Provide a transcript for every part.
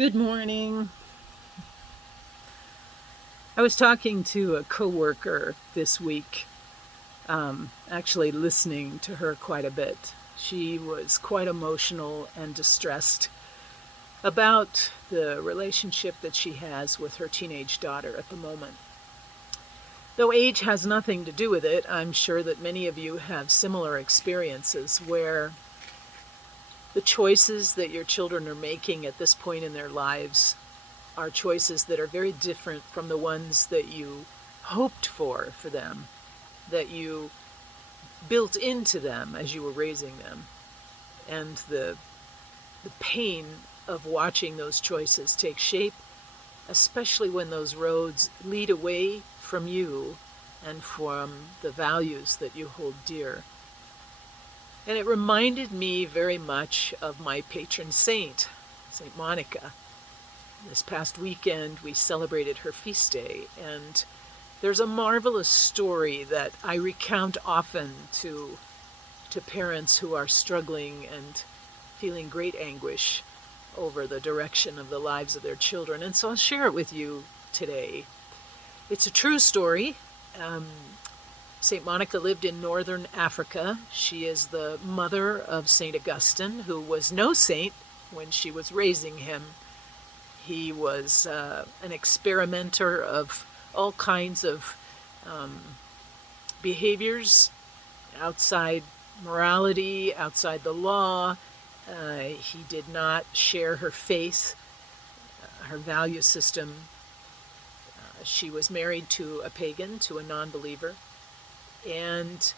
Good morning. I was talking to a coworker this week, actually listening to her quite a bit. She was quite emotional and distressed about the relationship that she has with her teenage daughter at the moment. Though age has nothing to do with it, I'm sure that many of you have similar experiences where the choices that your children are making at this point in their lives are choices that are very different from the ones that you hoped for them, that you built into them as you were raising them. And the pain of watching those choices take shape, especially when those roads lead away from you and from the values that you hold dear. And it reminded me very much of my patron saint, Saint Monica. This past weekend, we celebrated her feast day, and there's a marvelous story that I recount often to parents who are struggling and feeling great anguish over the direction of the lives of their children. And so I'll share it with you today. It's a true story. St. Monica lived in northern Africa. She is the mother of St. Augustine, who was no saint when she was raising him. He was an experimenter of all kinds of behaviors outside morality, outside the law. He did not share her faith, her value system. She was married to a pagan, to a non-believer. And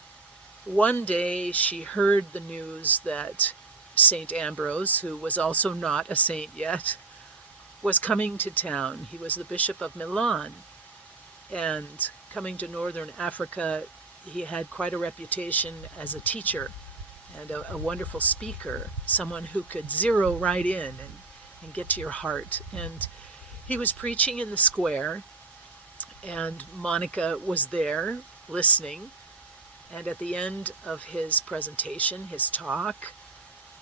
one day she heard the news that St. Ambrose, who was also not a saint yet, was coming to town. He was the Bishop of Milan, and coming to northern Africa, he had quite a reputation as a teacher and a wonderful speaker, someone who could zero right in and get to your heart. And he was preaching in the square, and Monica was there listening. And at the end of his presentation, his talk,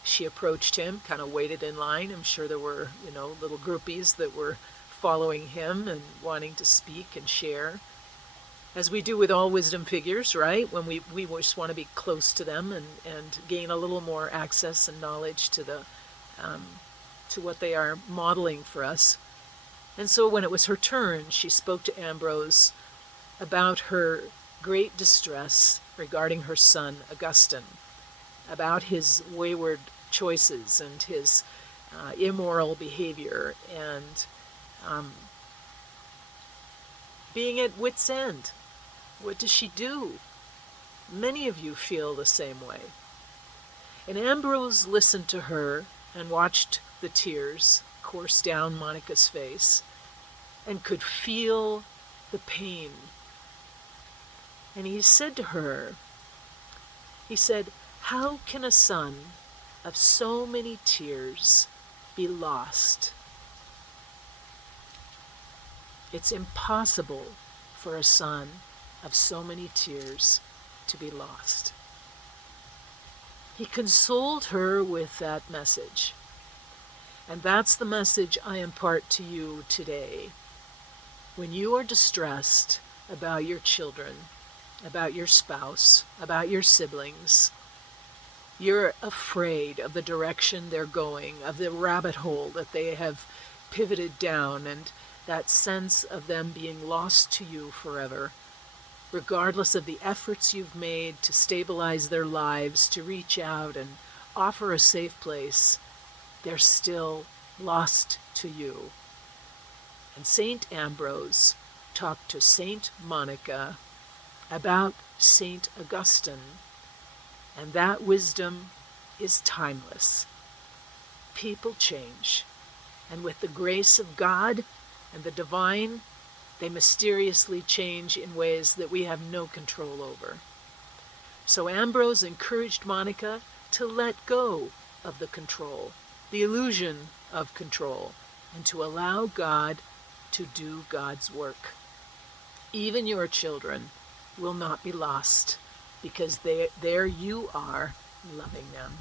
she approached him, kind of waited in line. I'm sure there were, little groupies that were following him and wanting to speak and share. As we do with all wisdom figures, right? When we just want to be close to them and gain a little more access and knowledge to to what they are modeling for us. And so when it was her turn, she spoke to Ambrose about her great distress regarding her son, Augustine, about his wayward choices and his immoral behavior, and being at wit's end. What does she do? Many of you feel the same way. And Ambrose listened to her and watched the tears course down Monica's face and could feel the pain. And he said to her, how can a son of so many tears be lost? It's impossible for a son of so many tears to be lost. He consoled her with that message. And that's the message I impart to you today. When you are distressed about your children, about your spouse, about your siblings, you're afraid of the direction they're going, of the rabbit hole that they have pivoted down, and that sense of them being lost to you forever. Regardless of the efforts you've made to stabilize their lives, to reach out and offer a safe place, they're still lost to you. And St. Ambrose talked to St. Monica about St. Augustine, and that wisdom is timeless. People change, and with the grace of God and the divine, they mysteriously change in ways that we have no control over. So Ambrose encouraged Monica to let go of the control, the illusion of control, and to allow God to do God's work. Even your children will not be lost because there you are loving them.